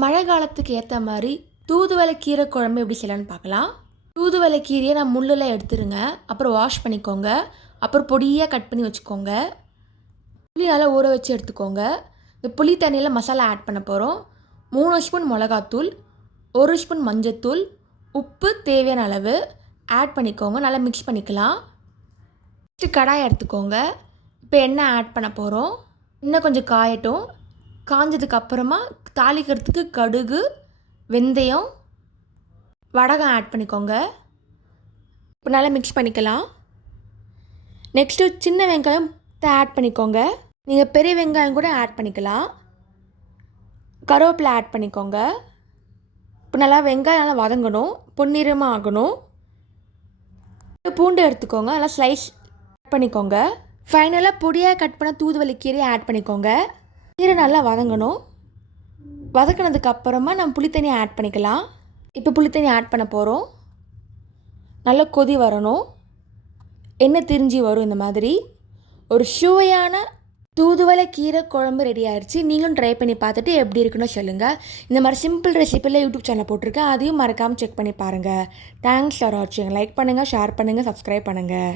மழை காலத்துக்கு ஏற்ற மாதிரி தூதுவளை கீரை குழம்பு எப்படி செய்யலான்னு பார்க்கலாம். தூதுவளை கீரையை நான் முள்ளில் எடுத்துருங்க. அப்புறம் வாஷ் பண்ணிக்கோங்க. அப்புறம் பொடியாக கட் பண்ணி வச்சுக்கோங்க. புளி நல்லா ஊற வச்சு எடுத்துக்கோங்க. இந்த புளி தண்ணியில் மசாலா ஆட் பண்ண போகிறோம் மூணு ஸ்பூன் மிளகாத்தூள் ஒரு ஸ்பூன் மஞ்சத்தூள் உப்பு தேவையான அளவு ஆட் பண்ணிக்கோங்க. நல்லா மிக்ஸ் பண்ணிக்கலாம். ஃபஸ்ட்டு கடாய் எடுத்துக்கோங்க. இப்போ எண்ணெய் ஆட் பண்ண போகிறோம் இன்னும் கொஞ்சம் காயட்டும். காஞ்சதுக்கு அப்புறமா தாளிக்கிறதுக்கு கடுகு வெந்தயம் வடகம் ஆட் பண்ணிக்கோங்க. இப்போ நல்லா மிக்ஸ் பண்ணிக்கலாம். நெக்ஸ்ட்டு சின்ன வெங்காயம் ஆட் பண்ணிக்கோங்க. நீங்கள் பெரிய வெங்காயம் கூட ஆட் பண்ணிக்கலாம். கருவேப்பிலை ஆட் பண்ணிக்கோங்க. இப்போ நல்லா வெங்காயம் நல்லா வதங்கணும். பொன்னிறமாக ஆகணும். பூண்டு எடுத்துக்கோங்க. நல்லா ஸ்லைஸ் ஆட் பண்ணிக்கோங்க. ஃபைனலாக பொடியாக கட் பண்ண தூதுவளி கீரையை ஆட் பண்ணிக்கோங்க. கீரை நல்லா வதங்கணும். வதக்கினதுக்கு அப்புறமா நம்ம புளித்தண்ணியை ஆட் பண்ணிக்கலாம். இப்போ புளித்தண்ணி ஆட் பண்ண போகிறோம் நல்லா கொதி வரணும். எண்ணெய் திரிஞ்சு வரும் இந்த மாதிரி. ஒரு சுவையான தூதுவளை கீரை குழம்பு ரெடி ஆயிடுச்சு நீங்களும் ட்ரை பண்ணி பார்த்துட்டு எப்படி இருக்குன்னு சொல்லுங்கள் இந்த மாதிரி சிம்பிள் ரெசிப்பியில் யூடியூப் சேனல் போட்டிருக்கேன். அதையும் மறக்காமல் செக் பண்ணி பாருங்கள் தேங்க்ஸ் ஃபார் வாட்சிங் லைக் பண்ணுங்கள் ஷேர் பண்ணுங்கள் சப்ஸ்கிரைப் பண்ணுங்கள்